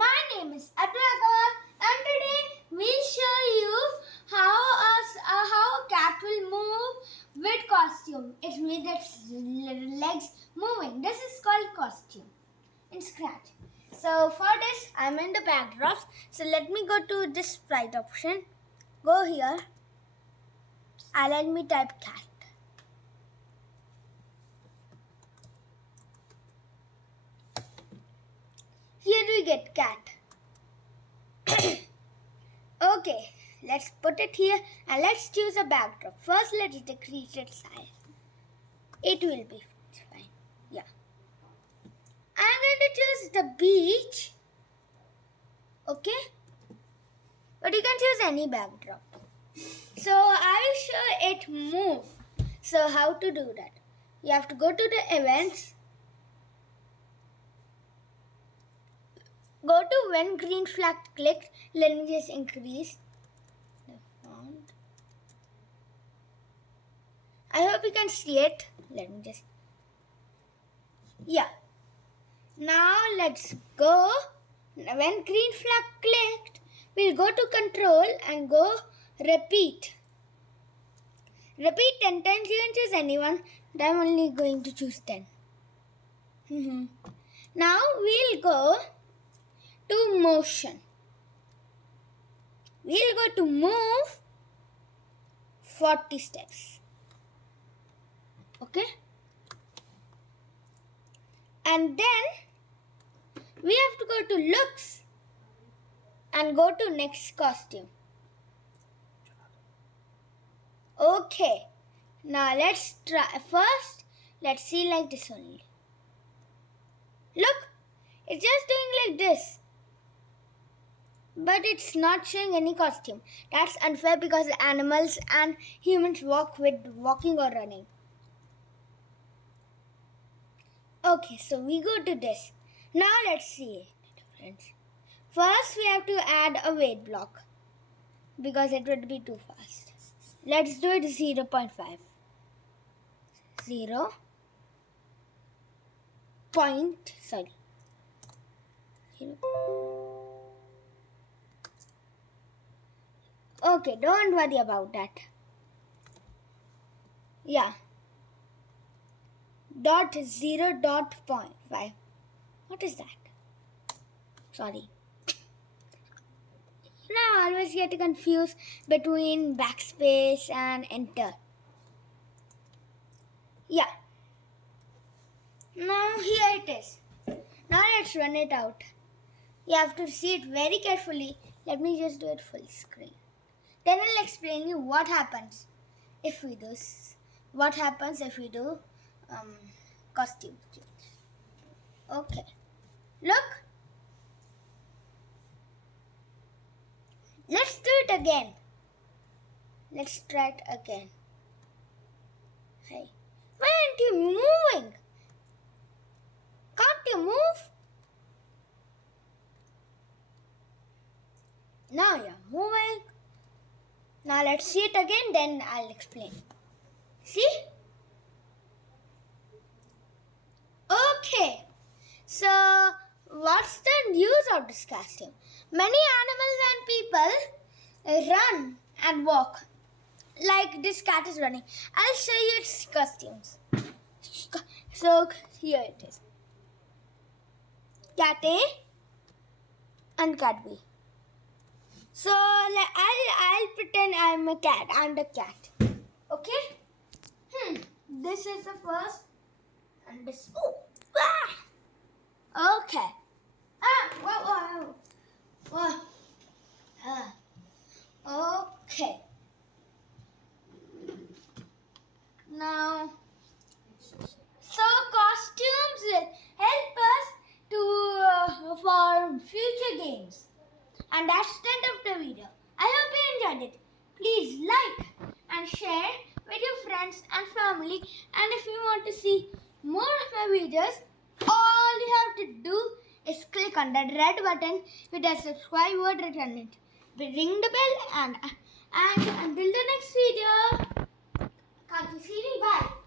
My name is Advay Agarwal and today we'll show you how a cat will move with costume. It's with its legs moving. This is called costume in Scratch. So for this, I'm in the backdrops. So let me go to this sprite option. Go here. And let me type cat. Here we get cat. Okay, let's put it here and let's choose a backdrop. First, let's decrease its size. It will be fine. Yeah. I'm going to choose the beach. Okay. But you can choose any backdrop. So I'll show it move. So how to do that? You have to go to the events. Go to when green flag clicked. Let me just increase the font. I hope you can see it. Let me just. Yeah. Now let's go. When green flag clicked, we'll go to control and go repeat. Repeat 10 times. You can choose anyone. But I'm only going to choose 10. Now we'll go to motion. We'll go to move 40 steps. Okay? And then we have to go to looks and go to next costume. Okay. Now let's try. First, let's see like this only. Look, it's just doing like this. But it's not showing any costume. That's unfair because animals and humans walk with walking or running. Okay, so we go to this. Now let's see the difference. First, we have to add a weight block because it would be too fast. Let's do it 0.5. 0. Sorry. 0. Okay, don't worry about that. Yeah. 0.5. What is that? Sorry. Now I always get confused between backspace and enter. Yeah. Now here it is. Now let's run it out. You have to see it very carefully. Let me just do it full screen. Then I'll explain you what happens if we do. What happens if we do costume change. Okay. Look. Let's do it again. Let's try it again. Hey. Why aren't you moving? Can't you move? Now you're moving. Now let's see it again, then I'll explain. See? Okay. So, what's the use of this costume? Many animals and people run and walk. Like this cat is running. I'll show you its costumes. So, here it is. Cat A and cat B. So I'll pretend I'm a cat. I'm the cat. Okay? This is the first and this. Oh, ah! Okay. Whoa. Okay. Now, so costumes will help us to for future games. And that's the end of the video. I hope you enjoyed it. Please like and share with your friends and family. And if you want to see more of my videos, all you have to do is click on that red button with the subscribe word written on it. Ring the bell and until the next video. Can't you see me? Bye.